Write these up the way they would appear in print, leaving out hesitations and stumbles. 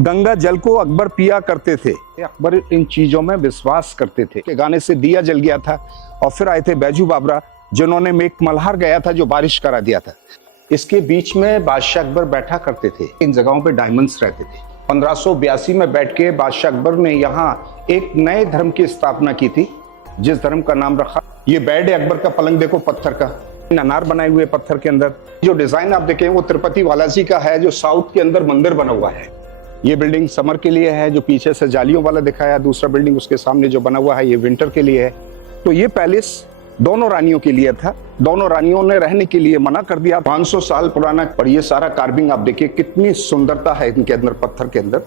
गंगा जल को अकबर पिया करते थे। अकबर इन चीजों में विश्वास करते थे कि गाने से दिया जल गया था। और फिर आए थे बैजू बाबरा, जिन्होंने मेक मल्हार गया था जो बारिश करा दिया था। इसके बीच में बादशाह अकबर बैठा करते थे। इन जगहों पे डायमंड्स रहते थे। 1582 में बैठ के बादशाह अकबर ने यहाँ एक नए धर्म की स्थापना की थी, जिस धर्म का नाम रखा, ये बेड है अकबर का, पलंग देखो पत्थर का, अनार बनाए हुए पत्थर के अंदर। जो डिजाइन आप देखें वो तिरुपति बालाजी का है, जो साउथ के अंदर मंदिर बना हुआ है। ये बिल्डिंग समर के लिए है, जो पीछे से जालियों वाला दिखाया। दूसरा बिल्डिंग उसके सामने जो बना हुआ है ये विंटर के लिए है। तो ये पैलेस दोनों रानियों के लिए था। दोनों रानियों ने रहने के लिए मना कर दिया। 500 साल पुराना, पर ये सारा कार्विंग आप देखिए कितनी सुंदरता है इनके अंदर, पत्थर के अंदर।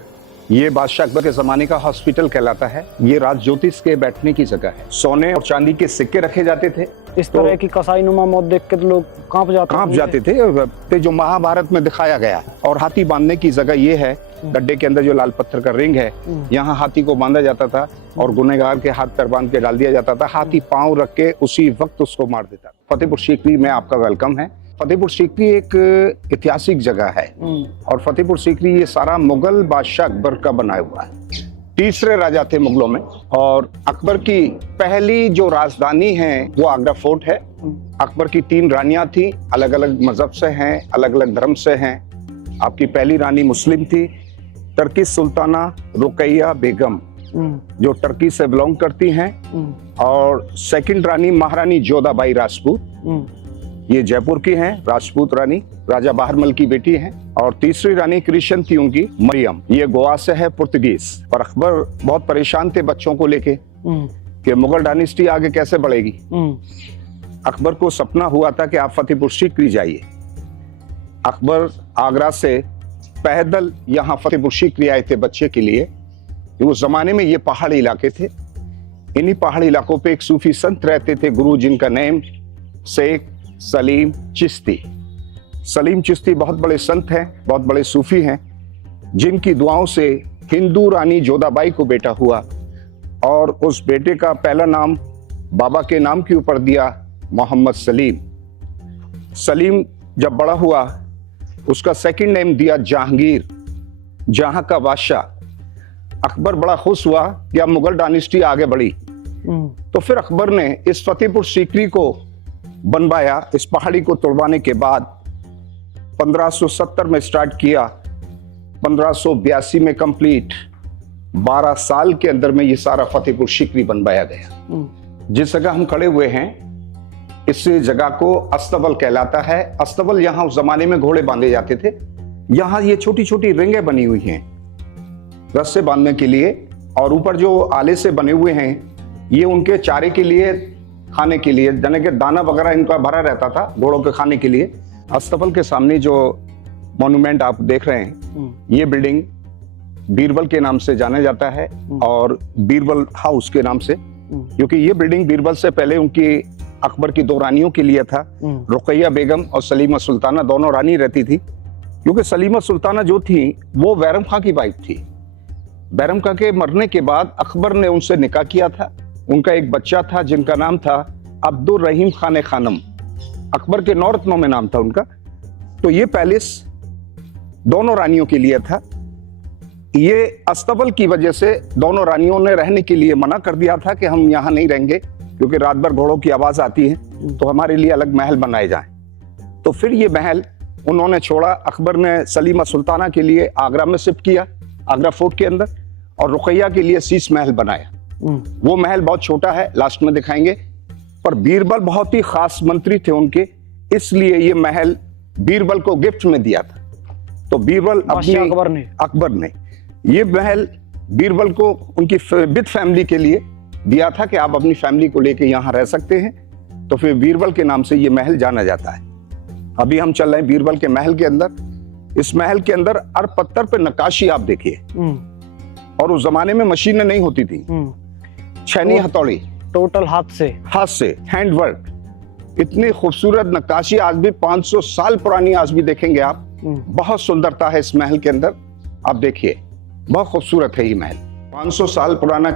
ये बादशाह अकबर के जमाने का हॉस्पिटल कहलाता है। ये राज ज्योतिष के बैठने की जगह है। सोने और चांदी के सिक्के रखे जाते थे। इस तरह की कसाई नुमा मौत देख के लोग कांप जाते थे, जो महाभारत में दिखाया गया। और हाथी बांधने की जगह ये है, गड्ढे के अंदर जो लाल पत्थर का रिंग है, यहाँ हाथी को बांधा जाता था और गुनहगार के हाथ पैर बांध के डाल दिया जाता था। हाथी पांव रख के उसी वक्त उसको मार देता। फतेहपुर सीकरी में आपका वेलकम है। फतेहपुर सीकरी एक ऐतिहासिक जगह है और फतेहपुर सीकरी ये सारा मुगल बादशाह अकबर का बनाया हुआ है। तीसरे राजा थे मुगलों में, और अकबर की पहली जो राजधानी है वो आगरा फोर्ट है। अकबर की 3 रानियां थी, अलग अलग मजहब से हैं, अलग अलग धर्म से हैं। आपकी पहली रानी मुस्लिम थी, टर्की सुल्ताना रुकैया बेगम, जो टर्की से बिलोंग करती हैं। और सेकंड रानी महारानी जोधाबाई राजपूत, ये जयपुर की हैं, राजपूत रानी, राजा बहारमल की बेटी हैं। और तीसरी रानी क्रिश्चियन थी उनकी, मरियम, ये गोवा से है, पुर्तगीज। पर अकबर बहुत परेशान थे बच्चों को लेके कि मुगल डायनेस्टी आगे कैसे बढ़ेगी। अकबर को सपना हुआ था कि आप फतेहपुर सीकरी जाइए। अकबर आगरा से पैदल यहाँ फतेहपुर सीकरी आए थे बच्चे के लिए। उस जमाने में ये पहाड़ी इलाके थे। इन्हीं पहाड़ी इलाकों पे एक सूफी संत रहते थे, गुरु, जिनका नेम शेख सलीम चिश्ती। सलीम चिश्ती बहुत बड़े संत हैं, बहुत बड़े सूफी हैं, जिनकी दुआओं से हिंदू रानी जोधाबाई को बेटा हुआ। और उस बेटे का पहला नाम बाबा के नाम के ऊपर दिया, मोहम्मद सलीम। सलीम जब बड़ा हुआ, उसका सेकंड नेम दिया जहांगीर, जहां का बादशाह। अकबर बड़ा खुश हुआ कि अब मुगल डायनेस्टी आगे बढ़ी। तो फिर अकबर ने इस फतेहपुर सीकरी को बनवाया। इस पहाड़ी को तोड़वाने के बाद 1570 में स्टार्ट किया, 1582 में कंप्लीट। 12 साल के अंदर में ये सारा फतेहपुर सीकरी बनवाया गया। जिस जगह हम खड़े हुए हैं, इस जगह को अस्तबल कहलाता है। अस्तबल, यहाँ उस जमाने में घोड़े बांधे जाते थे। यहाँ ये छोटी छोटी रिंगें बनी हुई हैं रस्से बांधने के लिए, और ऊपर जो आले से बने हुए हैं ये उनके चारे के लिए, खाने के लिए, यानी कि दाना वगैरह इनका भरा रहता था घोड़ों के खाने के लिए। अस्तबल के सामने जो मॉन्यूमेंट आप देख रहे हैं, ये बिल्डिंग बीरबल के नाम से जाना जाता है, और बीरबल हाउस के नाम से, क्योंकि ये बिल्डिंग बीरबल से पहले उनकी अकबर की 2 रानियों के लिए था। रुकैया बेगम और सलीमा सुल्ताना दोनों रानी रहती थी, क्योंकि सलीमा सुल्ताना जो थी वो बैरम खां की वाइफ थी। बैरम खां के मरने के बाद अकबर ने उनसे निकाह किया था। उनका एक बच्चा था जिनका नाम था अब्दुल रहीम खान खानम। अकबर के 9 रत्नों में नाम था उनका। तो ये पैलेस दोनों रानियों के लिए था। ये अस्तबल की वजह से दोनों रानियों ने रहने के लिए मना कर दिया था कि हम यहाँ नहीं रहेंगे, क्योंकि रात भर घोड़ों की आवाज आती है, तो हमारे लिए अलग महल बनाए जाएं। तो फिर ये महल उन्होंने छोड़ा। अकबर ने सलीमा सुल्ताना के लिए आगरा में शिफ्ट किया, आगरा फोर्ट के अंदर, और रुकैया के लिए शीश महल बनाया। वो महल बहुत छोटा है, लास्ट में दिखाएंगे। पर बीरबल बहुत ही खास मंत्री थे उनके, इसलिए ये महल बीरबल को गिफ्ट में दिया था। तो बीरबल अकबर ने ये महल बीरबल को उनकी विद फैमिली के लिए दिया था कि आप अपनी फैमिली को लेके यहाँ रह सकते हैं। तो फिर बीरबल के नाम से ये महल जाना जाता है। अभी हम चल रहे हैं बीरबल के महल के अंदर। इस महल के अंदर हर पत्थर पे नक्काशी आप देखिए, और उस जमाने में मशीनें नहीं होती थी, छेनी हथौड़ी, टोटल हाथ से हैंड वर्क। इतनी खूबसूरत नक्काशी आज भी 500 साल पुरानी आज भी देखेंगे आप। बहुत सुंदरता है इस महल के अंदर, आप देखिए, बहुत खूबसूरत है ये महल। 500 साल पुराना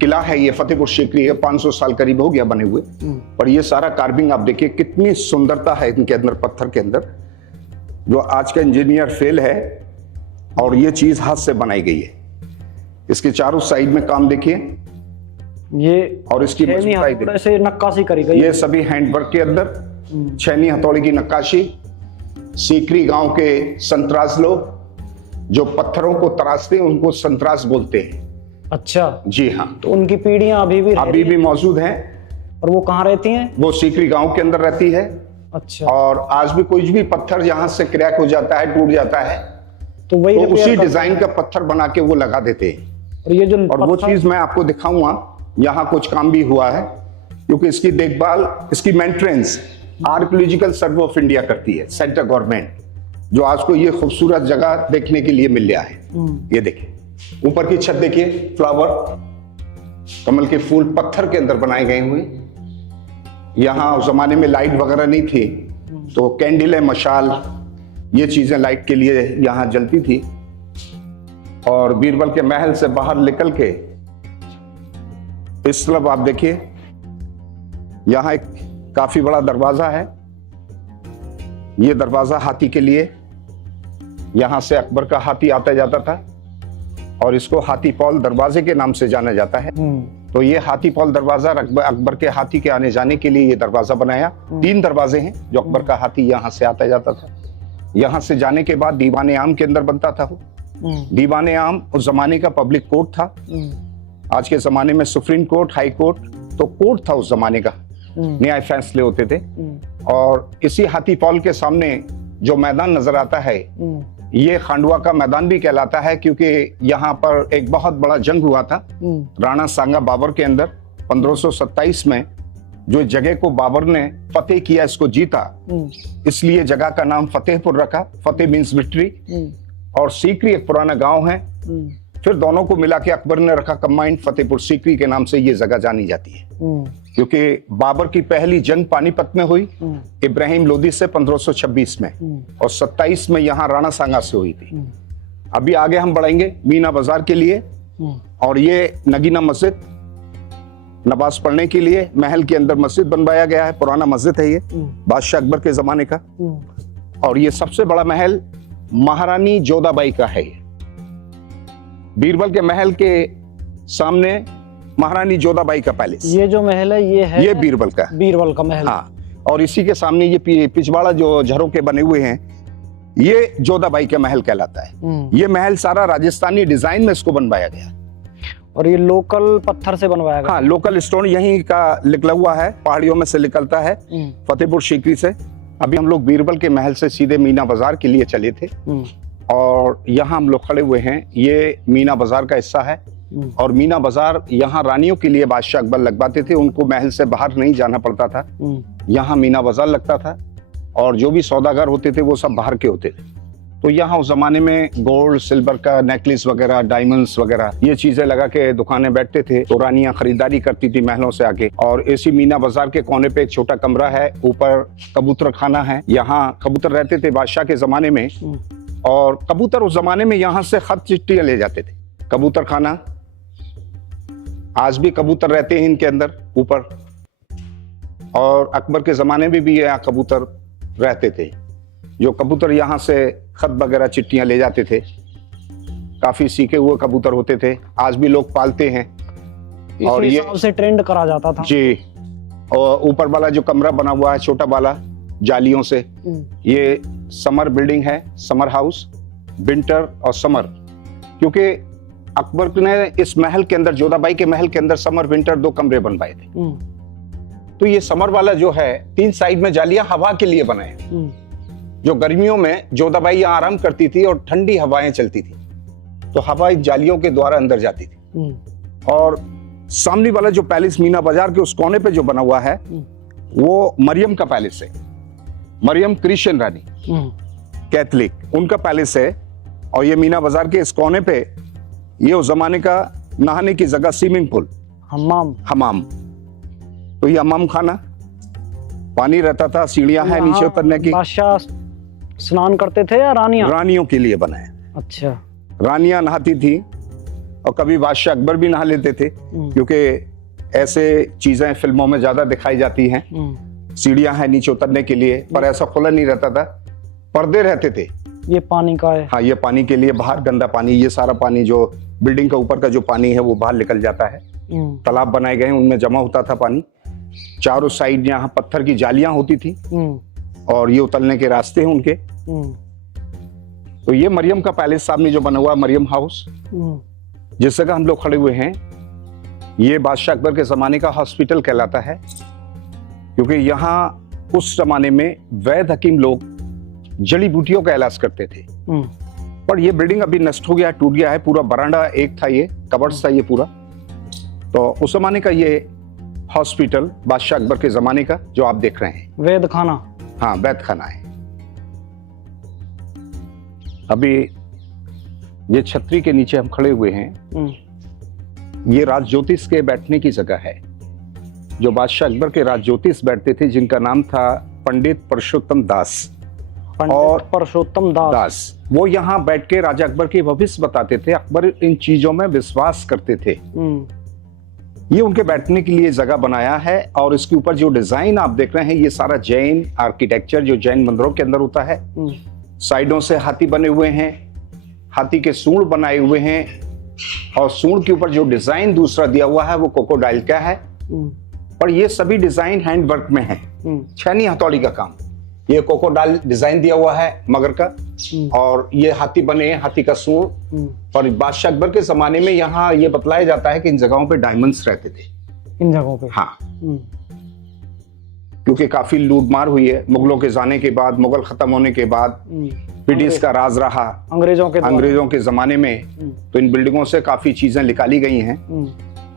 किला है ये, फतेहपुर सीकरी है, 500 साल करीब हो गया बने हुए। पर ये सारा कार्विंग आप देखिए कितनी सुंदरता है इनके अंदर, पत्थर के अंदर। जो आज का इंजीनियर फेल है और ये चीज हाथ से बनाई गई है। इसके चारों साइड में काम देखिए, ये और इसकी मजबूताई देखिए। से नक्काशी करी गई। ये सभी हैंडवर्क के अंदर छेनी हथौड़ी की नक्काशी। सीकरी गांव के संतराज लोग जो पत्थरों को तराशते हैं उनको संतराज बोलते हैं। अच्छा, जी हाँ। तो उनकी पीढ़ियां अभी भी मौजूद हैं। और वो कहाँ रहती हैं? वो सीकरी गांव के अंदर रहती है। अच्छा। और आज भी कोई भी पत्थर यहाँ से क्रैक हो जाता है, टूट जाता है, तो वही तो उसी डिजाइन का पत्थर बना के वो लगा देते हैं। और ये जो वो चीज मैं आपको दिखाऊंगा, यहाँ कुछ काम भी हुआ है, क्योंकि इसकी देखभाल, इसकी maintenance archaeological survey of India करती है, सेंट्रल गवर्नमेंट, जो आज को ये खूबसूरत जगह देखने के लिए मिल गया है। ये देखिए, ऊपर की छत देखिए, फ्लावर, कमल के फूल पत्थर के अंदर बनाए गए हुए। यहाँ उस जमाने में लाइट वगैरह नहीं थी, तो कैंडल है, मशाल, ये चीजें लाइट के लिए यहाँ जलती थी। और बीरबल के महल से बाहर निकल के इस तरफ आप देखिए, यहाँ एक काफी बड़ा दरवाजा है। ये दरवाजा हाथी के लिए, यहां से अकबर का हाथी आता जाता था और इसको हाथी पौल दरवाजे के नाम से जाना जाता है। तो ये हाथी पौल दरवाजा अकबर के हाथी के आने जाने के लिए ये दरवाजा बनाया। 3 दरवाजे हैं जो अकबर का हाथी यहां से आता जाता था। यहां से जाने के बाद दीवाने आम के अंदर बनता था वो। दीवाने आम उस जमाने का पब्लिक कोर्ट था। आज के जमाने में सुप्रीम कोर्ट, हाई कोर्ट, तो कोर्ट था उस जमाने का, न्याय फैसले होते थे। और इसी हाथी पौल के सामने जो मैदान नजर आता है, ये खांडवा का मैदान भी कहलाता है, क्योंकि यहाँ पर एक बहुत बड़ा जंग हुआ था राणा सांगा बाबर के अंदर 1527 में। जो जगह को बाबर ने फतेह किया, इसको जीता, इसलिए जगह का नाम फतेहपुर रखा। फतेह मीन्स विक्ट्री। और सीकरी एक पुराना गांव है, फिर दोनों को मिला के अकबर ने रखा कंबाइंड फतेहपुर सीकरी के नाम से ये जगह जानी जाती है। क्योंकि बाबर की पहली जंग पानीपत में हुई इब्राहिम लोदी से 1526 में, और 27 में यहाँ राणा सांगा से हुई थी। अभी आगे हम बढ़ेंगे मीना बाजार के लिए, और ये नगीना मस्जिद, नमाज पढ़ने के लिए महल के अंदर मस्जिद बनवाया गया है। पुराना मस्जिद है ये, बादशाह अकबर के जमाने का। और ये सबसे बड़ा महल महारानी जोधाबाई का है। बीरबल के महल के सामने महारानी जोधाबाई का पैलेस। ये जो महल है ये बीरबल का महल। हाँ, और इसी के सामने ये पिछवाड़ा जो झरों के बने हुए हैं, ये जोधाबाई का महल कहलाता है। ये महल सारा राजस्थानी डिजाइन में इसको बनवाया गया, और ये लोकल पत्थर से बनवाया गया। हाँ, लोकल स्टोन यहीं का निकला हुआ है, पहाड़ियों में से निकलता है, फतेहपुर सीकरी से। अभी हम लोग बीरबल के महल से सीधे मीना बाजार के लिए चले थे, और यहाँ हम लोग खड़े हुए हैं। ये मीना बाजार का हिस्सा है। और मीना बाजार यहाँ रानियों के लिए बादशाह अकबर लगवाते थे, उनको महल से बाहर नहीं जाना पड़ता था। यहाँ मीना बाजार लगता था, और जो भी सौदागर होते थे वो सब बाहर के होते थे। तो यहाँ उस जमाने में गोल्ड सिल्वर का नेकलेस वगैरह, डायमंड्स वगैरह, ये चीजें लगा के दुकानें बैठते थे, तो रानियां खरीदारी करती थी महलों से आके। और इसी मीना बाजार के कोने पे एक छोटा कमरा है, ऊपर कबूतर खाना है। यहाँ कबूतर रहते थे बादशाह के जमाने में, और कबूतर उस जमाने में यहाँ से खत चिट्ठियां ले जाते थे। कबूतर खाना, आज भी कबूतर रहते हैं इनके अंदर ऊपर, और अकबर के जमाने में भी यहाँ कबूतर रहते थे। जो कबूतर यहाँ से खत वगैरह चिट्ठियां ले जाते थे, काफी सीखे हुए कबूतर होते थे, आज भी लोग पालते हैं। और ये से ट्रेंड करा जाता था जी। और ऊपर वाला जो कमरा बना हुआ है छोटा वाला जालियों से, ये समर बिल्डिंग है, समर हाउस, विंटर और समर। क्योंकि अकबर ने इस महल के अंदर, जोधाबाई के महल के अंदर समर विंटर 2 कमरे बनवाए थे। तो ये समर वाला जो है, 3 साइड में जालियां हवा के लिए बनाए, जो गर्मियों में जोधाबाई यहाँ आराम करती थी और ठंडी हवाएं चलती थी, तो हवा इस जालियों के द्वारा अंदर जाती थी। और सामने वाला जो पैलेस मीना बाजार के उस कोने पे जो बना हुआ है, वो मरियम का पैलेस है। मरियम क्रिश्चियन रानी, कैथलिक, उनका पैलेस है। और ये मीना बाजार के इस कोने पे ये उस जमाने का नहाने की जगह, स्विमिंग पूल, हमाम। तो ये हमाम खाना, पानी रहता था, सीढ़ियां हैं नीचे उतरने की। बादशाह स्नान करते थे या रानियां? रानियों के लिए बना है। अच्छा। रानियां नहाती थी, और कभी बादशाह अकबर भी नहा लेते थे, क्योंकि ऐसे चीजें फिल्मों में ज्यादा दिखाई जाती हैं। सीढ़ियां हैं नीचे उतरने के लिए, पर ऐसा खुला नहीं रहता था, पर्दे रहते थे ये पानी का है। हाँ, ये पानी के लिए बाहर गंदा पानी, ये सारा पानी जो बिल्डिंग का ऊपर का जो पानी है वो बाहर निकल जाता है। तालाब बनाए गए हैं, उनमें जमा होता था पानी। चारों साइड यहाँ पत्थर की जालियां होती थी और ये उतरने के रास्ते हैं उनके। तो ये मरियम का पैलेस सामने जो बना हुआ मरियम हाउस, जिस जगह हम लोग खड़े हुए हैं, ये बादशाह अकबर के जमाने का हॉस्पिटल कहलाता है, क्योंकि यहाँ उस जमाने में वैद्य हकीम लोग जड़ी बूटियों का इलाज करते थे। पर ये बिल्डिंग अभी नष्ट हो गया, टूट गया है। पूरा बरांडा एक था, ये कबर्ड्स था ये पूरा। तो उस जमाने का ये हॉस्पिटल बादशाह अकबर के जमाने का जो आप देख रहे हैं, वैद्य खाना। हाँ, वैद्य खाना है। अभी ये छतरी के नीचे हम खड़े हुए हैं, ये राज ज्योतिष के बैठने की जगह है। जो बादशाह अकबर के राज ज्योतिष बैठते थे, जिनका नाम था पंडित परशुत्तम दास। और परशुत्तम दास, वो यहाँ बैठ के राजा अकबर के भविष्य बताते थे। अकबर इन चीजों में विश्वास करते थे। ये उनके बैठने के लिए जगह बनाया है। और इसके ऊपर जो डिजाइन आप देख रहे हैं, ये सारा जैन आर्किटेक्चर जो जैन मंदिरों के अंदर होता है। साइडों से हाथी बने हुए हैं, हाथी के सूंड बनाए हुए हैं, और सूंड के ऊपर जो डिजाइन दूसरा दिया हुआ है वो कोकोडाइल का है। और ये सभी डिजाइन हैंड वर्क में है, छेनी हथौड़ी का काम। ये कोकोडाइल डिजाइन दिया हुआ है मगर का, और ये हाथी बने हैं, हाथी का सूंड। और बादशाह अकबर के जमाने में यहाँ ये बतलाया जाता है कि इन जगहों पे डायमंड्स रहते थे, इन जगहों पे। हाँ, क्योंकि काफी लूटमार हुई है मुगलों के जाने के बाद, मुगल खत्म होने के बाद ब्रिटिश का राज रहा अंग्रेजों के जमाने में। तो इन बिल्डिंगों से काफी चीजें निकाली गई हैं।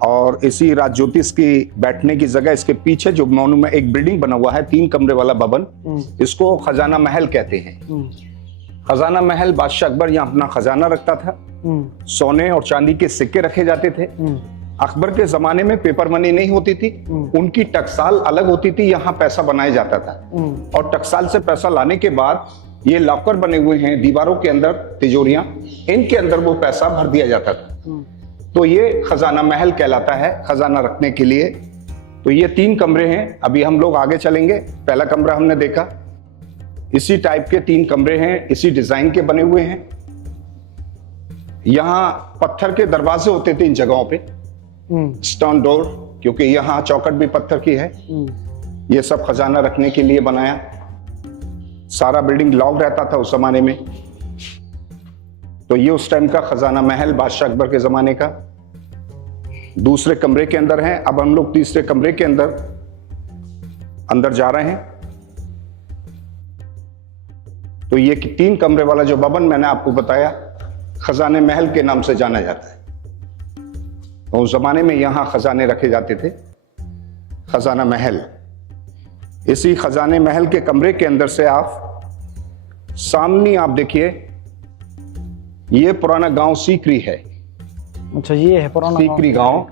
और इसी राज ज्योतिष की बैठने की जगह, इसके पीछे जो मोनूमेंट एक बिल्डिंग बना हुआ है, 3 कमरे वाला भवन, इसको खजाना महल कहते हैं। खजाना महल, बादशाह अकबर यहाँ अपना खजाना रखता था। सोने और चांदी के सिक्के रखे जाते थे। अकबर के जमाने में पेपर मनी नहीं होती थी, उनकी टकसाल अलग होती थी, यहाँ पैसा बनाया जाता था। और टकसाल से पैसा लाने के बाद ये लॉकर बने हुए हैं दीवारों के अंदर, तिजोरियां, इनके अंदर वो पैसा भर दिया जाता था। तो ये खजाना महल कहलाता है, खजाना रखने के लिए। तो ये 3 कमरे हैं। अभी हम लोग आगे चलेंगे। पहला कमरा हमने देखा, इसी टाइप के 3 कमरे हैं, इसी डिजाइन के बने हुए हैं। यहाँ पत्थर के दरवाजे होते थे इन जगहों पे, स्टोन डोर, क्योंकि यहाँ चौखट भी पत्थर की है। ये सब खजाना रखने के लिए बनाया। सारा बिल्डिंग लॉक रहता था उस जमाने में। तो ये उस टाइम का खजाना महल बादशाह अकबर के जमाने का। दूसरे कमरे के अंदर हैं। अब हम लोग तीसरे कमरे के अंदर जा रहे हैं। तो ये 3 कमरे वाला जो भवन मैंने आपको बताया, खजाने महल के नाम से जाना जाता है। तो उस जमाने में यहां खजाने रखे जाते थे, खजाना महल। इसी खजाने महल के कमरे के अंदर से आप सामने आप देखिए, ये पुराना गांव सीकरी है। अच्छा, ये है पुराना सीकरी गांव।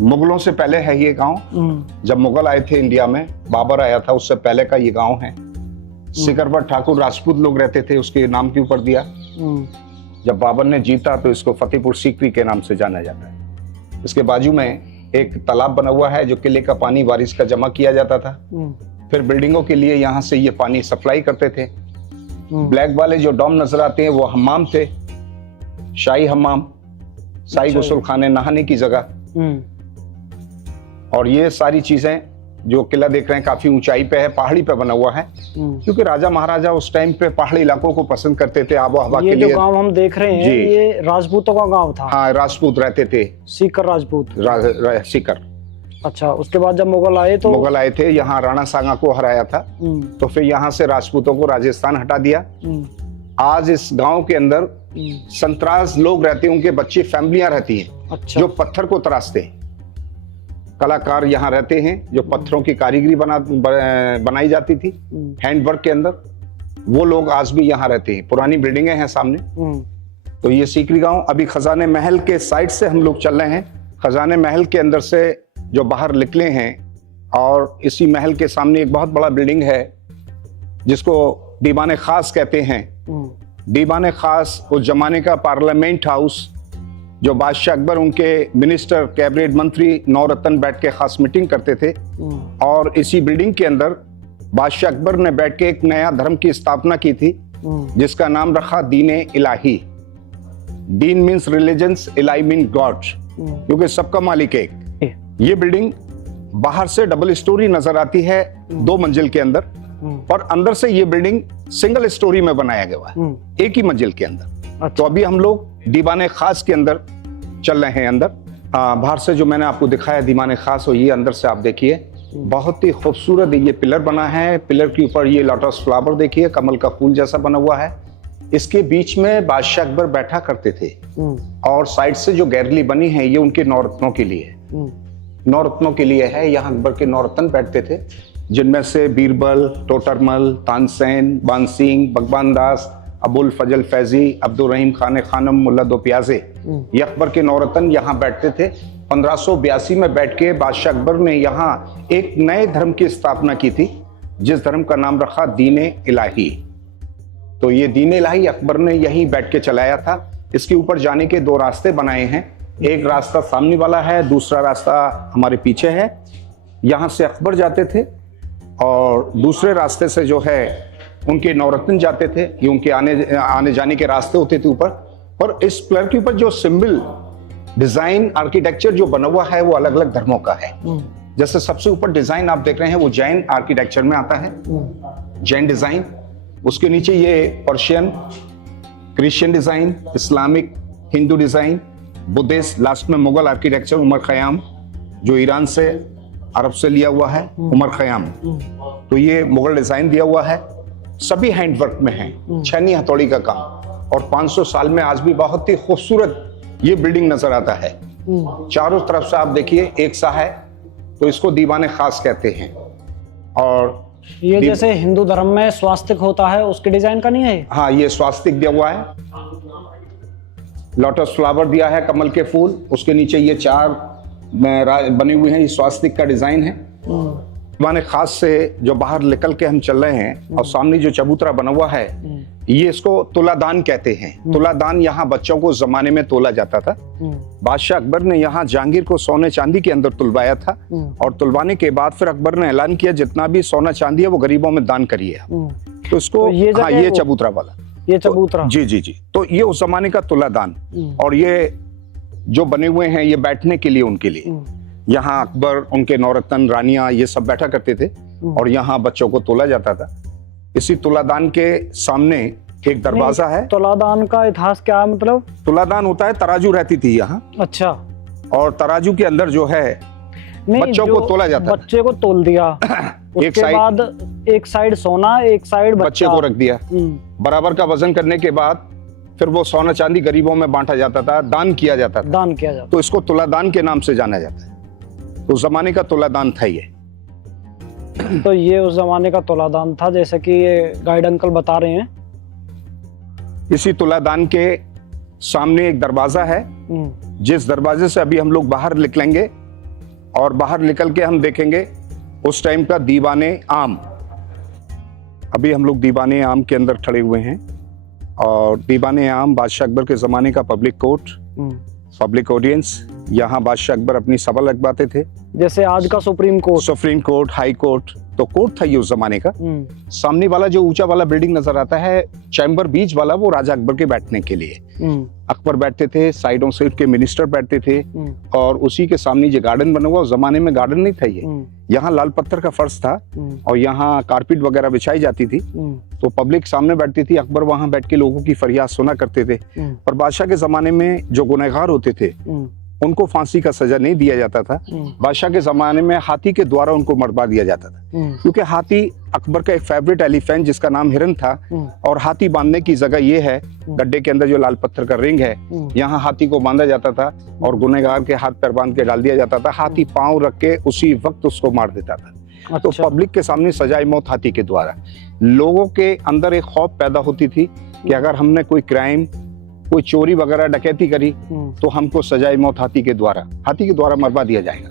मुगलों से पहले है ये गांव। जब मुगल आए थे इंडिया में, बाबर आया था, उससे पहले का ये गांव है। सिकरवर ठाकुर राजपूत लोग रहते थे, उसके नाम के ऊपर दिया। जब बाबर ने जीता तो इसको फतेहपुर सीकरी के नाम से जाना जाता है। इसके बाजू में एक तालाब बना हुआ है, जो किले का पानी बारिश का जमा किया जाता था। फिर बिल्डिंगों के लिए यहाँ से ये पानी सप्लाई करते थे। ब्लैक वाले जो डॉम नजर आते हैं वो हम्माम थे, शाही हम्माम, शाही गुस्ल खाने, नहाने की जगह। और ये सारी चीजें, जो किला देख रहे हैं काफी ऊंचाई पे है, पहाड़ी पे बना हुआ है, क्योंकि राजा महाराजा उस टाइम पे पहाड़ी इलाकों को पसंद करते थे आबो हवा के लिए। ये जो गांव हम देख रहे हैं, ये राजपूतों का गांव था। हाँ, राजपूत रहते थे, सीकर राजपूत। सीकर। अच्छा, उसके बाद जब मुगल आए थे, यहाँ राणा सांगा को हराया था। तो फिर यहाँ से राजपूतों को राजस्थान हटा दिया। आज इस गांव के अंदर 37 लोग रहते हैं, उनके बच्चे, फैमिलियां रहती हैं। अच्छा। जो पत्थर को तराशते हैं, कलाकार यहाँ रहते हैं, जो पत्थरों की कारीगरी बनाई जाती थी हैंडवर्क के अंदर, वो लोग आज भी यहाँ रहते हैं। पुरानी बिल्डिंगें हैं सामने। तो ये सीकरी गांव। अभी खजाने महल के साइड से हम लोग चल रहे हैं। खजाने महल के अंदर से जो बाहर निकले हैं, और इसी महल के सामने एक बहुत बड़ा बिल्डिंग है, जिसको दीवाने खास कहते हैं। दीवाने खास उस जमाने का पार्लियामेंट हाउस, जो बादशाह अकबर, उनके मिनिस्टर, कैबिनेट मंत्री, 9 रत्न बैठ के खास मीटिंग करते थे। और इसी बिल्डिंग के अंदर बादशाह अकबर ने बैठ के एक नया धर्म की स्थापना की थी, जिसका नाम रखा दीन इलाही। दीन मीन्स रिलीजन्स, इलाही मीन गॉड, क्योंकि सबका मालिक एक। ये बिल्डिंग बाहर से डबल स्टोरी नजर आती है 2 मंजिल के अंदर, और अंदर से ये बिल्डिंग सिंगल स्टोरी में बनाया गया है, एक ही मंजिल के अंदर। तो अभी हम लोग दीवाने खास के अंदर चल रहे हैं। अंदर बाहर से जो मैंने आपको दिखाया दीवाने खास, हो ये अंदर से आप देखिए, बहुत ही खूबसूरत ये पिलर बना है। पिलर के ऊपर ये लोटस फ्लावर देखिए, कमल का फूल जैसा बना हुआ है। इसके बीच में बादशाह अकबर बैठा करते थे, और साइड से जो गैलरी बनी है ये उनके नौरत्नों के लिए है। नौरत्नों के लिए है। यहाँ अकबर के नौरत्न बैठते थे, जिनमें से बीरबल, टोटरमल, तानसेन, बानसिंह, भगवान दास, अबुल फजल फैजी, अब्दुल रहीम खान खानम, मुल्ला दो प्याजे, ये अकबर के नौरत्न यहाँ बैठते थे। 1582 में बैठ के बादशाह अकबर ने यहाँ एक नए धर्म की स्थापना की थी, जिस धर्म का नाम रखा दीन इलाही। तो ये दीन इलाही अकबर ने यहीं बैठ के चलाया था। इसके ऊपर जाने के 2 रास्ते बनाए हैं, एक रास्ता सामने वाला है, दूसरा रास्ता हमारे पीछे है। यहाँ से अकबर जाते थे, और दूसरे रास्ते से जो है उनके नौरत्न जाते थे। ये उनके आने जाने के रास्ते होते थे ऊपर। और इस पिलर के ऊपर जो सिंबल, डिजाइन, आर्किटेक्चर जो बना हुआ है वो अलग अलग धर्मों का है। जैसे सबसे ऊपर डिजाइन आप देख रहे हैं वो जैन आर्किटेक्चर में आता है, जैन डिजाइन। उसके नीचे ये Persian, Christian design, Islamic, Hindu design, Buddhist, last में मुगल आर्किटेक्चर, उमर खयाम, जो ईरान से, अरब से लिया हुआ है, उमर खयाम। तो ये मुगल डिजाइन दिया हुआ है। सभी हैंडवर्क में है, छेनी हथौड़ी का काम। और 500 साल में आज भी बहुत ही खूबसूरत ये बिल्डिंग नजर आता है। चारों तरफ से आप देखिए एक सा है, तो इसको दीवाने खास कहते हैं। और ये जैसे हिंदू धर्म में स्वास्तिक होता है, उसके डिजाइन का नहीं है? हाँ, ये स्वास्तिक दिया हुआ है, लोटस फ्लावर दिया है, कमल के फूल। उसके नीचे ये 4 बने हुए हैं, ये स्वास्तिक का डिजाइन है। दीवाने खास से जो बाहर निकल के हम चल रहे हैं, और सामने जो चबूतरा बना हुआ है, ये इसको तुलादान कहते हैं। तुलादान यहाँ बच्चों को जमाने में तोला जाता था। बादशाह अकबर ने यहाँ जहांगीर को सोने चांदी के अंदर तुलवाया था, और तुलवाने के बाद फिर अकबर ने ऐलान किया जितना भी सोना चांदी है वो गरीबों में दान करिए। तो इसको ये चबूतरा वाला, ये चबूतरा, जी जी जी। तो ये उस जमाने का तुलादान। और ये जो बने हुए हैं ये बैठने के लिए, उनके लिए। यहाँ अकबर, उनके नौरत्न, रानियां, ये सब बैठा करते थे, और यहाँ बच्चों को तोला जाता था। इसी तुलादान के सामने एक दरवाजा है। तुलादान का इतिहास क्या है? मतलब तुलादान होता है, तराजू रहती थी यहाँ। अच्छा। और तराजू के अंदर जो है बच्चों को तोला जाता, बच्चे को तोल दिया उसके बाद एक साइड सोना, एक साइड बच्चे को रख दिया। बराबर का वजन करने के बाद फिर वो सोना चांदी गरीबों में बांटा जाता था, दान किया जाता था। दान किया जाता, तो इसको तुलादान के नाम से जाना जाता है। तो उस जमाने का तुलादान था ये। तो ये उस जमाने का तुलादान था, जैसे कि ये गाइड अंकल बता रहे हैं। इसी तुलादान के सामने एक दरवाजा है, जिस दरवाजे से अभी हम लोग बाहर निकलेंगे, और बाहर निकल के हम देखेंगे उस टाइम का दीवाने आम। अभी हम लोग दीवाने आम के अंदर खड़े हुए हैं, और दीवाने आम बादशाह अकबर के जमाने का पब्लिक कोर्ट, पब्लिक ऑडियंस। यहाँ बादशाह अकबर अपनी सभा लगवाते थे, जैसे आज का सुप्रीम कोर्ट, हाई कोर्ट। तो कोर्ट था ये उस जमाने का। सामने वाला जो ऊंचा वाला बिल्डिंग नजर आता है, चैम्बर बीच वाला, वो राजा अकबर के बैठने के लिए। अकबर बैठते थे, साइडों से उनके मिनिस्टर बैठते थे, और उसी के सामने जो गार्डन बना हुआ, उस जमाने में गार्डन नहीं था ये। यहाँ लाल पत्थर का फर्श था, और यहाँ कारपेट वगैरह बिछाई जाती थी। तो पब्लिक सामने बैठती थी, अकबर वहां बैठ के लोगों की फरियाद सुना करते थे। और बादशाह के जमाने में जो गुनहगार होते थे उनको फांसी का सजा नहीं दिया जाता था। बादशाह के जमाने में हाथी के द्वारा उनको मरवा दिया जाता था, क्योंकि हाथी अकबर का एक फेवरेट एलिफेंट, जिसका नाम हिरन था। और हाथी बांधने की जगह ये है, गड्ढे के अंदर जो लाल पत्थर का रिंग है, यहाँ हाथी को बांधा जाता था, और गुनहगार के हाथ पैर बांध के डाल दिया जाता था। हाथी पांव रख के उसी वक्त उसको मार देता था। तो पब्लिक के सामने सजाए मौत हाथी के द्वारा। लोगों के अंदर एक खौफ पैदा होती थी कि अगर हमने कोई क्राइम, कोई चोरी वगैरह डकैती करी, तो हमको सजाए मौत हाथी के द्वारा मरवा दिया जाएगा।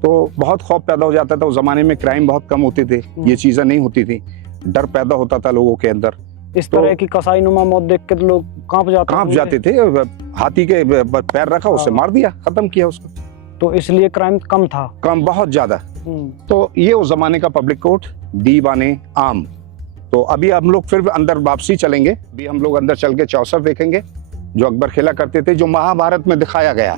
तो बहुत खौफ पैदा हो जाता था। उस जमाने में क्राइम बहुत कम होते थे, ये चीजें नहीं होती थी, डर पैदा होता था लोगों के अंदर। इस तरह की कसाई नुमा मौत देख के लोग कांप जाते थे। हाथी के पैर रखा, उसे मार दिया, खत्म किया उसको। तो इसलिए क्राइम कम था, कम, बहुत ज्यादा। तो ये उस जमाने का पब्लिक कोर्ट, दीवाने आम। तो अभी हम लोग फिर अंदर वापसी चलेंगे। अभी हम लोग अंदर चल के चौसर देखेंगे, जो अकबर खेला करते थे, जो महाभारत में दिखाया गया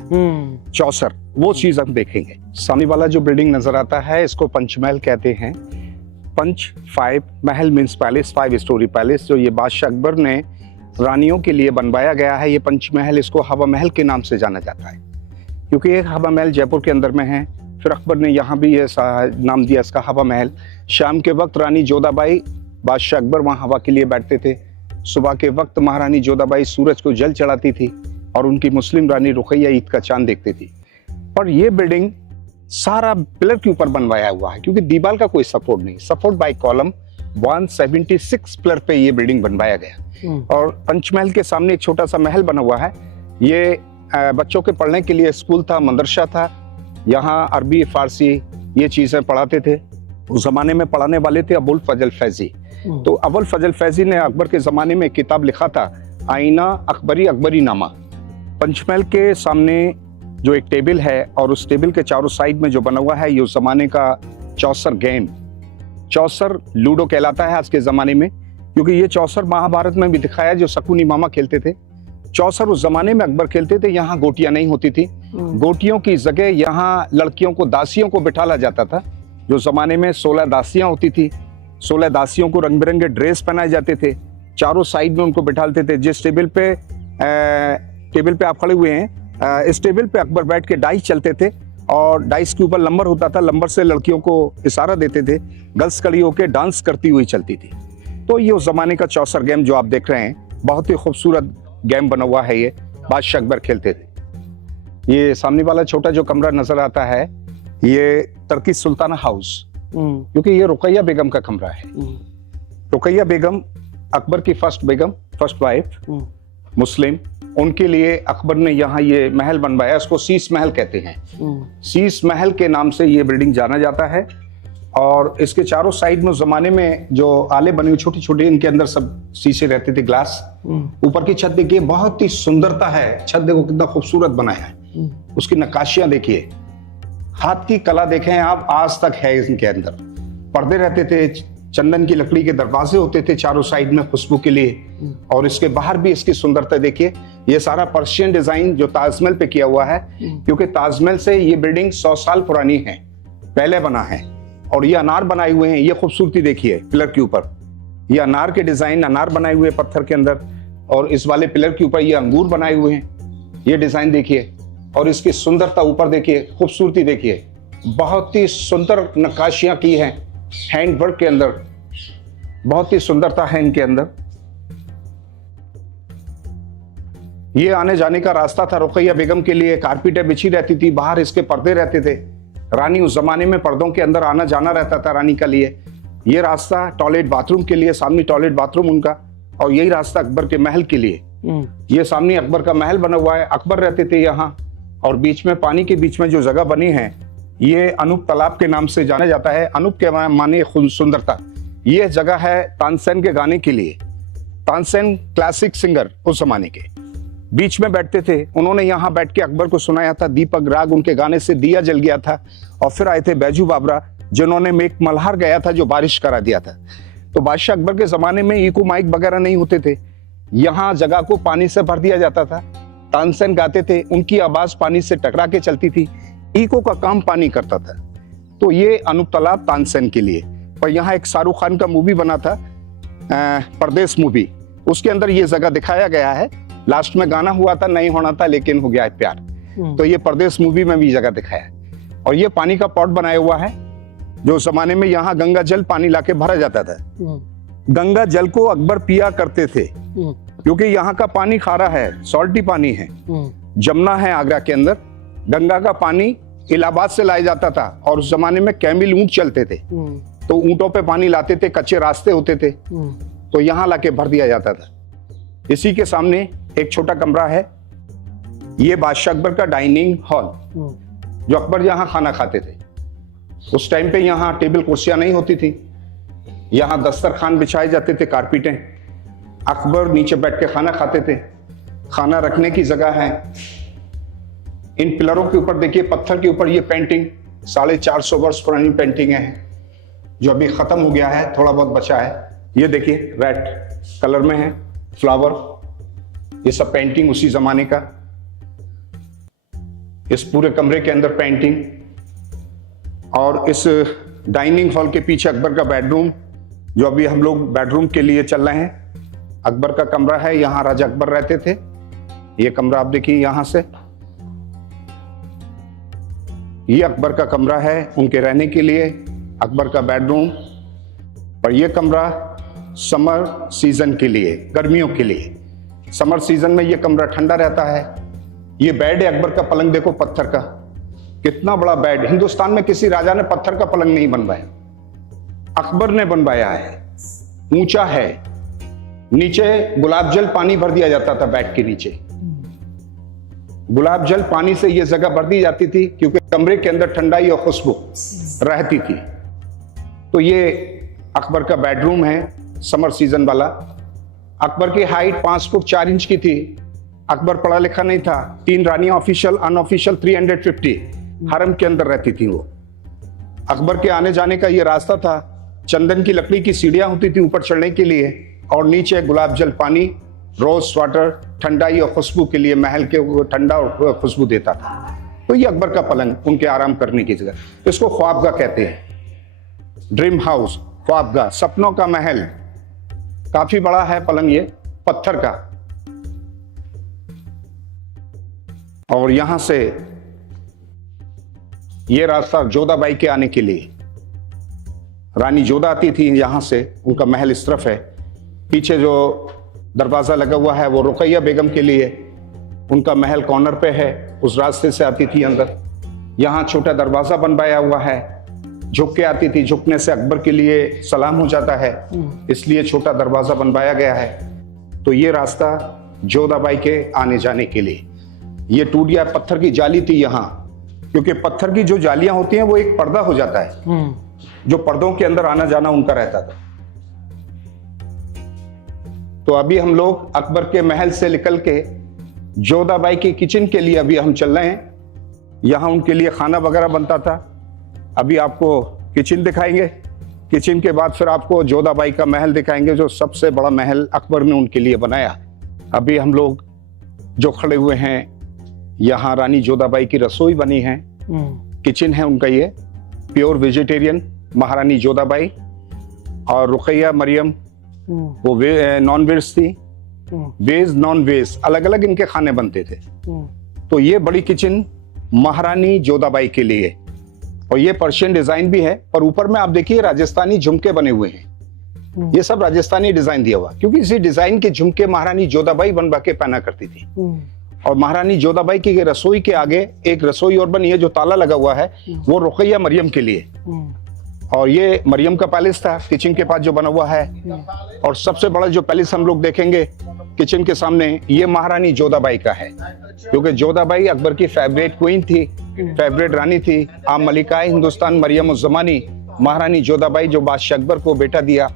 चौसर, वो चीज हम देखेंगे। सामने वाला जो बिल्डिंग नजर आता है इसको पंचमहल कहते हैं। पंच 5 महल मीन्स पैलेस, 5 स्टोरी पैलेस, जो ये बादशाह अकबर ने रानियों के लिए बनवाया गया है। ये पंचमहल, इसको हवा महल के नाम से जाना जाता है, क्योंकि एक हवा महल जयपुर के अंदर में है। फिर अकबर ने यहाँ भी ये नाम दिया इसका हवा महल। शाम के वक्त रानी जोधाबाई, बादशाह अकबर वहाँ हवा के लिए बैठते थे। सुबह के वक्त महारानी जोधाबाई सूरज को जल चढ़ाती थी और उनकी मुस्लिम रानी रुकैया ईद का चांद देखती थी। पर ये बिल्डिंग सारा पिलर के ऊपर बनवाया हुआ है, क्योंकि दीवार का कोई सपोर्ट नहीं। सपोर्ट बाय कॉलम 176 पिलर पे ये बिल्डिंग बनवाया गया। और पंचमहल के सामने एक छोटा सा महल बना हुआ है। ये बच्चों के पढ़ने के लिए स्कूल था, मदरसा था। यहाँ अरबी फारसी ये चीजें पढ़ाते थे। उस जमाने में पढ़ाने वाले थे अबुल फजल फैजी। तो अबुल फजल फैजी ने अकबर के जमाने में एक किताब लिखा था, आईना अकबरी अकबरी नामा। पंचमहल के सामने जो एक टेबल है और उस टेबल के चारों साइड में जो बना हुआ है, ये उस जमाने का चौसर गेम, चौसर लूडो कहलाता है आज के जमाने में, क्योंकि ये चौसर महाभारत में भी दिखाया, जो शकुनी मामा खेलते थे। चौसर उस जमाने में अकबर खेलते थे। यहाँ गोटियां नहीं होती थी। गोटियों की जगह यहाँ लड़कियों को, दासियों को बिठाला जाता था। जो जमाने में 16 दासियां होती थी, 16 दासियों को रंग बिरंगे ड्रेस पहनाए जाते थे। चारों साइड में उनको बिठाते थे। जिस टेबल पे आप खड़े हुए हैं, इस टेबल पे अकबर बैठ के डाइस चलते थे और डाइस के ऊपर नंबर होता था। नंबर से लड़कियों को इशारा देते थे, गर्ल्स खड़ी होकर डांस करती हुई चलती थी। तो ये उस जमाने का चौसर गेम जो आप देख रहे हैं, बहुत ही खूबसूरत गेम बना हुआ है। ये बादशाह अकबर खेलते थे। ये सामने वाला छोटा जो कमरा नजर आता है, ये टर्की सुल्ताना हाउस, क्योंकि ये रुकैया बेगम का कमरा है। रुकैया बेगम अकबर की फर्स्ट बेगम, फर्स्ट वाइफ, मुस्लिम, उनके लिए अकबर ने यहाँ ये महल बनवाया। इसको शीश महल कहते हैं। शीश महल के नाम से ये बिल्डिंग जाना जाता है। और इसके चारों साइड में उस जमाने में जो आले बने हुए छोटे छोटे, इनके अंदर सब शीशे रहते थे, ग्लास। ऊपर की छत देखिए, बहुत ही सुंदरता है। छत देखो कितना खूबसूरत बनाया है। उसकी नक्काशियां देखिए, हाथ की कला देखें आप, आज तक है इनके अंदर। पर्दे रहते थे, चंदन की लकड़ी के दरवाजे होते थे चारों साइड में खुशबू के लिए। और इसके बाहर भी इसकी सुंदरता देखिए। ये सारा पर्शियन डिजाइन जो ताजमहल पे किया हुआ है, क्योंकि ताजमहल से ये बिल्डिंग 100 साल पुरानी है, पहले बना है। और ये अनार बनाए हुए हैं। ये खूबसूरती देखिए पिलर के ऊपर, ये अनार के डिजाइन, अनार बनाए हुए पत्थर के अंदर। और इस वाले पिलर के ऊपर ये अंगूर बनाए हुए हैं। ये डिजाइन देखिए और इसकी सुंदरता ऊपर देखिए, खूबसूरती देखिए। बहुत ही सुंदर नक्काशियां की हैं हैंड वर्क के अंदर, बहुत ही सुंदरता है इनके अंदर। ये आने जाने का रास्ता था रुकैया बेगम के लिए। कारपेटें बिछी रहती थी, बाहर इसके पर्दे रहते थे। रानी उस जमाने में पर्दों के अंदर आना जाना रहता था रानी का लिए। ये रास्ता टॉयलेट बाथरूम के लिए, सामने टॉयलेट बाथरूम उनका। और यही रास्ता अकबर के महल के लिए। ये सामने अकबर का महल बना हुआ है, अकबर रहते थे यहाँ। और बीच में, पानी के बीच में जो जगह बनी है, ये अनूप तालाब के नाम से जाना जाता है। अनूप के माने सुंदरता। ये जगह है तानसेन के गाने के लिए। तानसेन क्लासिक सिंगर उस जमाने के, बीच में बैठते थे। उन्होंने यहाँ बैठ के अकबर को सुनाया था। दीपक राग उनके गाने से दिया जल गया था। और फिर आए थे बैजू बाबरा, जिन्होंने मेक मल्हार गया था, जो बारिश करा दिया था। तो बादशाह अकबर के जमाने में इको माइक वगैरह नहीं होते थे। यहाँ जगह को पानी से भर दिया जाता था। तानसेन गाते थे, उनकी आवाज पानी से टकरा के चलती थी। इको का काम पानी करता था। तो ये अनूप तालाब तानसेन के लिए। और यहाँ एक शाहरुख खान का मूवी बना था, परदेश मूवी, उसके अंदर ये जगह दिखाया गया है। लास्ट में गाना हुआ था, नहीं होना था लेकिन हो गया है प्यार। तो ये परदेश मूवी में भी जगह दिखाया है। और ये पानी का पॉट बनाया हुआ है, जो जमाने में यहाँ गंगा जल पानी लाके भरा जाता था। गंगा जल को अकबर पिया करते थे, क्योंकि यहाँ का पानी खारा है, सॉल्टी पानी है। जमुना है आगरा के अंदर, गंगा का पानी इलाहाबाद से लाया जाता था। और उस जमाने में कैमिल ऊंट चलते थे, तो ऊंटों पे पानी लाते थे, कच्चे रास्ते होते थे, तो यहाँ लाके भर दिया जाता था। इसी के सामने एक छोटा कमरा है, ये बादशाह अकबर का डाइनिंग हॉल, जो अकबर यहाँ खाना खाते थे। उस टाइम पे यहाँ टेबल कुर्सियां नहीं होती थी, यहाँ दस्तरखान बिछाए जाते थे, कारपेटें। अकबर नीचे बैठ के खाना खाते थे। खाना रखने की जगह है। इन पिलरों के ऊपर देखिए, पत्थर के ऊपर ये पेंटिंग 450 वर्ष पुरानी पेंटिंग है, जो अभी खत्म हो गया है, थोड़ा बहुत बचा है। ये देखिए रेड कलर में है फ्लावर, ये सब पेंटिंग उसी जमाने का। इस पूरे कमरे के अंदर पेंटिंग, और इस डाइनिंग हॉल के पीछे अकबर का बेडरूम, जो अभी हम लोग बेडरूम के लिए चल रहे हैं। अकबर का कमरा है, यहां राजा अकबर रहते थे। ये कमरा आप देखिए यहां से, ये अकबर का कमरा है उनके रहने के लिए, अकबर का बेडरूम। और ये कमरा समर सीजन के लिए, गर्मियों के लिए। समर सीजन में ये कमरा ठंडा रहता है। ये बेड है अकबर का, पलंग देखो पत्थर का, कितना बड़ा बेड। हिंदुस्तान में किसी राजा ने पत्थर का पलंग नहीं बनवाया, अकबर ने बनवाया है। ऊंचा है, नीचे गुलाब जल पानी भर दिया जाता था बेड के नीचे। गुलाब जल पानी से यह जगह भर दी जाती थी क्योंकि कमरे के अंदर ठंडाई और खुशबू रहती थी। तो ये अकबर का बेडरूम है समर सीजन वाला। अकबर की हाइट 5 फुट 4 इंच की थी। अकबर पढ़ा लिखा नहीं था। 3 रानियां ऑफिशियल, अनऑफिशियल 350 हरम के अंदर रहती थी वो। अकबर के आने जाने का ये रास्ता था। चंदन की लकड़ी की सीढ़ियां होती थी ऊपर चढ़ने के लिए, और नीचे गुलाब जल पानी, रोज वाटर, ठंडाई और खुशबू के लिए महल के ठंडा और खुशबू देता था। तो ये अकबर का पलंग, उनके आराम करने की जगह। इसको ख्वाबगाह कहते हैं, ड्रीम हाउस, ख्वाबगाह, सपनों का महल। काफी बड़ा है पलंग, ये पत्थर का। और यहां से ये रास्ता जोधाबाई के आने के लिए, रानी जोधा आती थी यहां से, उनका महल इस तरफ है। पीछे जो दरवाजा लगा हुआ है वो रुकैया बेगम के लिए, उनका महल कॉर्नर पे है, उस रास्ते से आती थी अंदर। यहाँ छोटा दरवाजा बनवाया हुआ है, झुक के आती थी, झुकने से अकबर के लिए सलाम हो जाता है, इसलिए छोटा दरवाजा बनवाया गया है। तो ये रास्ता जोधाबाई के आने जाने के लिए। ये टूट गया, पत्थर की जाली थी यहाँ, क्योंकि पत्थर की जो जालियां होती हैं वो एक पर्दा हो जाता है, जो पर्दों के अंदर आना जाना उनका रहता था। तो अभी हम लोग अकबर के महल से निकल के जोधाबाई की किचन के लिए अभी हम चल रहे हैं। यहाँ उनके लिए खाना वगैरह बनता था। अभी आपको किचन दिखाएंगे, किचन के बाद फिर आपको जोधाबाई का महल दिखाएंगे, जो सबसे बड़ा महल अकबर ने उनके लिए बनाया। अभी हम लोग जो खड़े हुए हैं, यहाँ रानी जोधाबाई की रसोई बनी है, किचन है उनका ये, प्योर वेजिटेरियन महारानी जोधाबाई। और रुकैया मरियम वो नॉन वेज थी, वेज नॉन वेज अलग अलग इनके खाने बनते थे। तो ये बड़ी किचन महारानी जोधाबाई के लिए, और ये पर्शियन डिजाइन भी है। और ऊपर में आप देखिए राजस्थानी झुमके बने हुए हैं, ये सब राजस्थानी डिजाइन दिया हुआ, क्योंकि इसी डिजाइन के झुमके महारानी जोधाबाई बनवा के पहना करती थी। और महारानी जोधाबाई की रसोई के आगे एक रसोई और बनी है जो ताला लगा हुआ है, वो रुकैया मरियम के लिए। और ये मरियम का पैलेस था किचन के पास जो बना हुआ है। और सबसे बड़ा जो पैलेस हम लोग देखेंगे किचन के सामने, ये महारानी जोधाबाई का है, क्योंकि जोधाबाई अकबर की फेवरेट क्वीन थी, फेवरेट रानी थी। आम मलिकाए हिंदुस्तान मरियम उज़ ज़मानी महारानी जोधाबाई, जो बादशाह अकबर को बेटा दिया,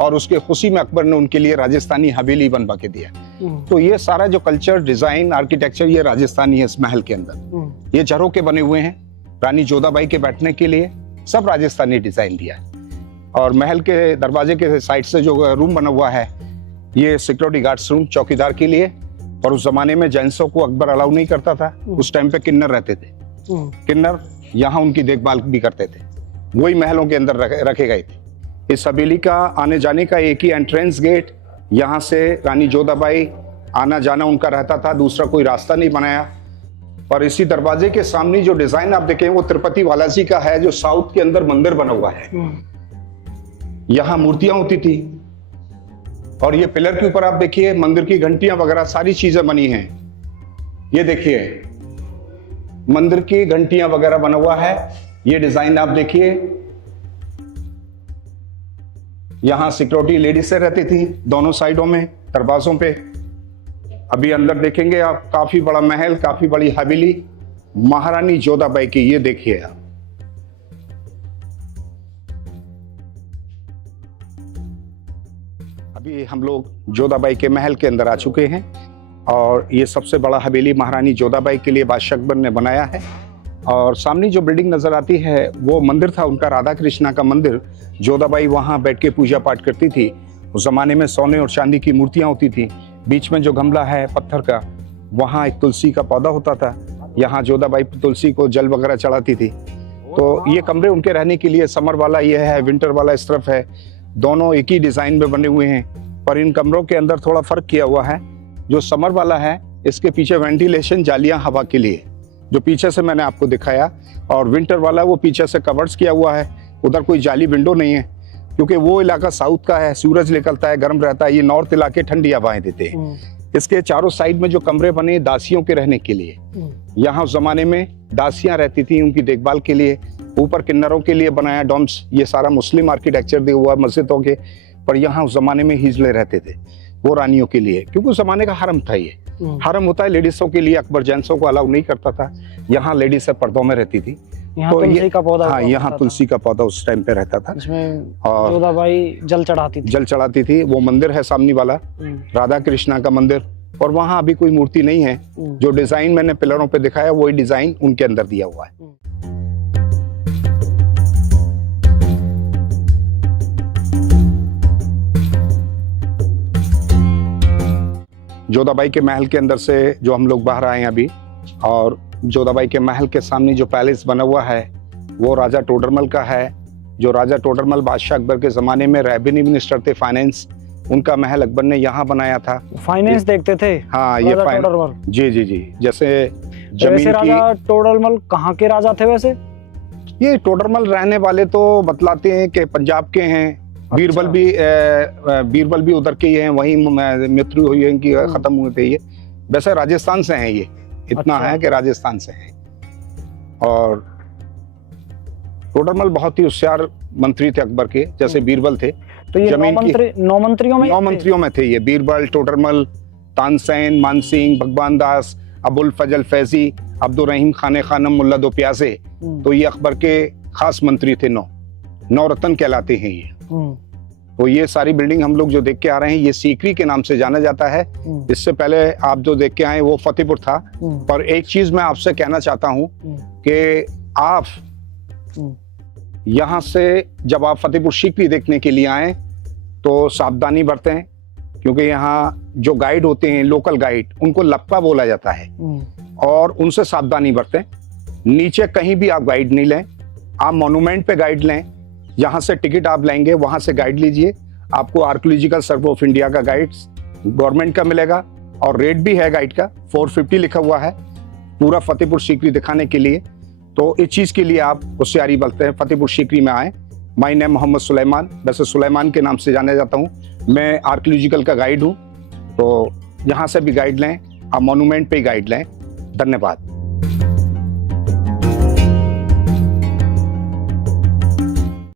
और उसके खुशी में अकबर ने उनके लिए राजस्थानी हवेली बनवा के दिया। तो ये सारा जो कल्चर, डिजाइन, आर्किटेक्चर, ये राजस्थानी है इस महल के अंदर। ये झरोके बने हुए हैं रानी जोधाबाई के बैठने के लिए, सब राजस्थानी डिजाइन दिया है। और महल के दरवाजे के साइड से जो रूम बना हुआ है, ये सिक्योरिटी गार्ड्स रूम, चौकीदार के लिए। और उस जमाने में जेंट्सों को अकबर अलाउ नहीं करता था, उस टाइम पे किन्नर रहते थे, किन्नर यहाँ उनकी देखभाल भी करते थे, वही महलों के अंदर रखे गए थे। इस हवेली का आने जाने का एक ही एंट्रेंस गेट, यहाँ से रानी जोधाबाई आना जाना उनका रहता था, दूसरा कोई रास्ता नहीं बनाया। और इसी दरवाजे के सामने जो डिजाइन आप देखें वो तिरुपति बालाजी का है, जो साउथ के अंदर मंदिर बना हुआ है। यहाँ मूर्तियां होती थी, और ये पिलर के ऊपर आप देखिए मंदिर की घंटियां वगैरह सारी चीजें बनी हैं। ये देखिए मंदिर की घंटियां वगैरह बना हुआ है, ये डिजाइन आप देखिए। यहां सिक्योरिटी लेडीज रहती थी दोनों साइडों में दरवाजों पे। अभी अंदर देखेंगे आप, काफी बड़ा महल, काफी बड़ी हवेली महारानी जोधाबाई की, ये देखिए आप। अभी हम लोग जोधाबाई के महल के अंदर आ चुके हैं, और ये सबसे बड़ा हवेली महारानी जोधाबाई के लिए बादशाह अकबर ने बनाया है। और सामने जो बिल्डिंग नजर आती है वो मंदिर था उनका, राधा कृष्णा का मंदिर। जोधाबाई वहां बैठ के पूजा पाठ करती थी। उस जमाने में सोने और चांदी की मूर्तियां होती थी। बीच में जो गमला है पत्थर का, वहाँ एक तुलसी का पौधा होता था। यहाँ जोधाबाई तुलसी को जल वगैरह चढ़ाती थी। तो ये कमरे उनके रहने के लिए, समर वाला ये है, विंटर वाला इस तरफ है, दोनों एक ही डिजाइन में बने हुए हैं। पर इन कमरों के अंदर थोड़ा फर्क किया हुआ है। जो समर वाला है इसके पीछे वेंटिलेशन जालियां हवा के लिए, जो पीछे से मैंने आपको दिखाया, और विंटर वाला वो पीछे से कवर्ड्स किया हुआ है। उधर कोई जाली विंडो नहीं है, क्योंकि वो इलाका साउथ का है, सूरज निकलता है, गर्म रहता है। ये नॉर्थ इलाके ठंडी हवाएं देते हैं। इसके चारों साइड में जो कमरे बने दासियों के रहने के लिए, यहाँ उस जमाने में दासियां रहती थी उनकी देखभाल के लिए। ऊपर किन्नरों के लिए बनाया डॉम्स, ये सारा मुस्लिम आर्किटेक्चर दिया हुआ मस्जिदों के। पर यहाँ उस जमाने में हिजले रहते थे, वो रानियों के लिए, क्योंकि उस जमाने का हरम था। ये हरम होता है लेडीजों के लिए, अकबर जेंट्सों को अलाउ नहीं करता था। यहाँ लेडीज सब पर्दों में रहती थी। यहाँ तुलसी का पौधा, हाँ, यहाँ तुलसी का पौधा उस टाइम पे रहता था। और जोधाबाई जल चढ़ाती थी। वो मंदिर है सामने वाला, राधा कृष्णा का मंदिर, और वहाँ अभी कोई मूर्ति नहीं है। जो डिजाइन मैंने पिलरों पे दिखाया वही डिजाइन उनके अंदर दिया हुआ है। जोधाबाई के महल के अंदर से जो हम लोग बाहर आए हैं अभी, और जोधाबाई के महल के सामने जो पैलेस बना हुआ है वो राजा टोडरमल का है। जो राजा टोडरमल बादशाह अकबर के जमाने में रेवेन्यू मिनिस्टर थे, फाइनेंस, उनका महल अकबर ने यहाँ बनाया था। फाइनेंस देखते थे। हाँ, ये फाइनेंस, जी जी जी। जैसे जमीन राजा टोडरमल कहाँ के राजा थे वैसे? ये टोडरमल रहने वाले तो बतलाते हैं कि पंजाब के हैं। बीरबल भी उधर के ही हैं, वहीं मृत्यु हुई है इनकी, खत्म हुए थे ये। वैसे राजस्थान से हैं ये, इतना है कि राजस्थान से हैं। और टोडरमल बहुत ही होशियार मंत्री थे अकबर के, जैसे बीरबल थे। तो ये नौ मंत्रियों में थे ये, बीरबल, टोडरमल, तानसेन, मानसिंह, भगवान दास, अबुल फजल फैजी, अब्दुल रहीम खाने खानम, मुल्ला दो प्यासे। तो ये अकबर के खास मंत्री थे। नौ रत्न कहलाते हैं ये। तो ये सारी बिल्डिंग हम लोग जो देख के आ रहे हैं, ये सीकरी के नाम से जाना जाता है। इससे पहले आप जो देख के आए वो फतेहपुर था। पर एक चीज मैं आपसे कहना चाहता हूँ कि आप यहाँ से जब आप फतेहपुर सीकरी देखने के लिए आए तो सावधानी बरतें, क्योंकि यहाँ जो गाइड होते हैं, लोकल गाइड, उनको लप्पा बोला जाता है, और उनसे सावधानी बरतें। नीचे कहीं भी आप गाइड नहीं लें, आप मॉन्यूमेंट पे गाइड लें। यहाँ से टिकट आप लेंगे, वहां से गाइड लीजिए। आपको आर्कियोलॉजिकल सर्वे ऑफ इंडिया का गाइड गवर्नमेंट का मिलेगा, और रेट भी है गाइड का, 450 लिखा हुआ है पूरा फतेहपुर सीकरी दिखाने के लिए। तो इस चीज के लिए आप होशियारी बरतें, फतेहपुर सीकरी में आए। माय नेम मोहम्मद सुलेमान, वैसे सुलेमान के नाम से जाना जाता हूँ। मैं आर्कियोलॉजिकल का गाइड हूँ। तो यहाँ से भी गाइड लें, आप मॉन्यूमेंट पे गाइड लें। धन्यवाद।